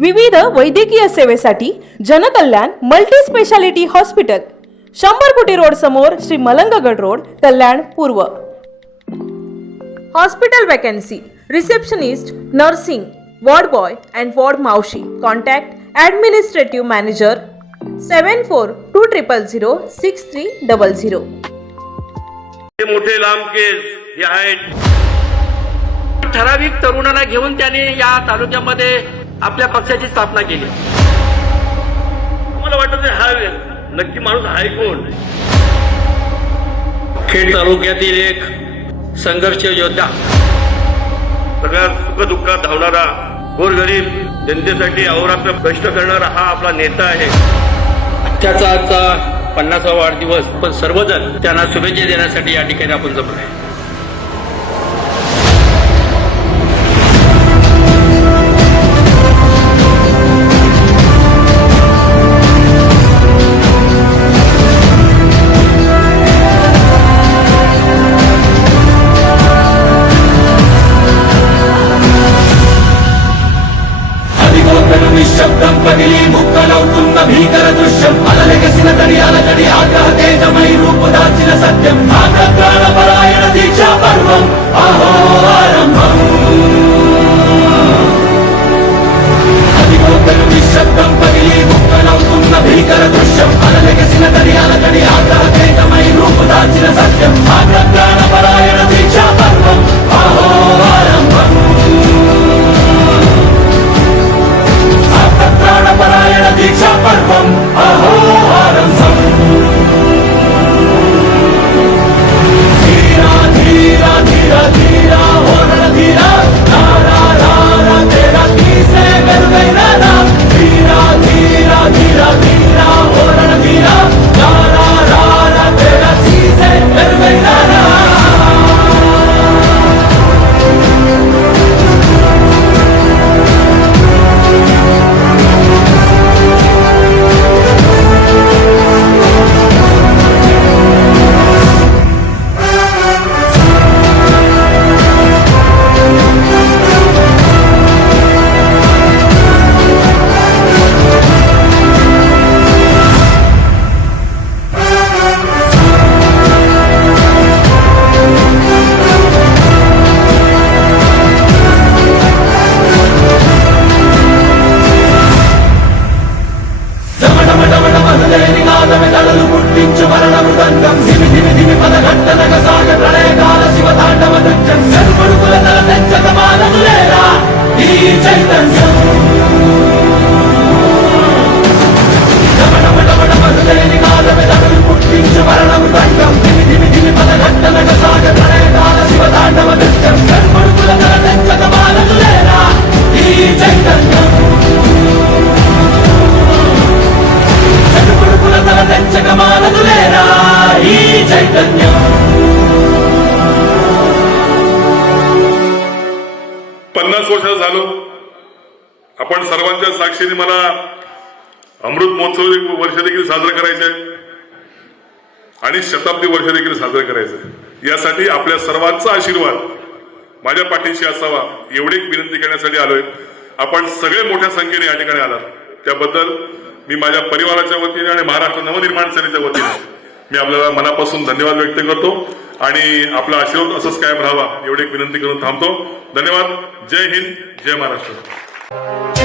विविध वैद्यकीय सेवेसाठी जनकल्याण मल्टी स्पेशालिटी हॉस्पिटल शंभर कोटी रोड समोर श्री मलंगगड रोड कल्याण पूर्व. Hospital vacancy receptionist nursing ward boy and ward मावशी. Contact administrative manager seven four two triple zero six three double zero मोठे लांब केस हे आहेत. ठराविक तरुणाला घेऊन त्याने या तालुक्यामध्ये आपल्या पक्षाची स्थापना केली. मला वाटत नाही हा नक्की माणूस आहे कोण? खेड तालुक्यातील एक संघर्ष योद्धा. सगळ्यात सुखदुःखात धावणारा गोरगरीब जनतेसाठी अहोरात्र कष्ट करणारा हा आपला नेता आहे. त्याचा आजचा पन्नासा वाढदिवस पण सर्वजण त्यांना शुभेच्छा देण्यासाठी या ठिकाणी आपण जमलो आहे. నిశ్శబ్దం పగిలి ముక్కలవుతున్న భీకర దృశ్యం. అలలెగసిన తడియాల తడి ఆగ్రహ తేజమై రూపు దాల్చిన సత్యం. पन्नास झालो. आपण सर्वांच्या साक्षीने मला अमृत महोत्सव वर्ष देखील साजरं करायचंय. आणि शताब्दी वर्ष देखील साजरं करायचंय. यासाठी आपल्या सर्वांचा आशीर्वाद माझ्या पाठीशी असावा एवढी विनंती करण्यासाठी आलोय. आपण सगळे मोठ्या संख्येने या ठिकाणी आलात. त्याबद्दल मी माझ्या परिवाराच्या वतीने आणि महाराष्ट्र नवनिर्माण सेनेच्या वतीने मी आपल्याला मनापासून धन्यवाद व्यक्त करतो. आणि आपला आशीर्वाद असंच कायम राहावा एवढी एक विनंती करून थांबतो. धन्यवाद. जय हिंद. जय महाराष्ट्र.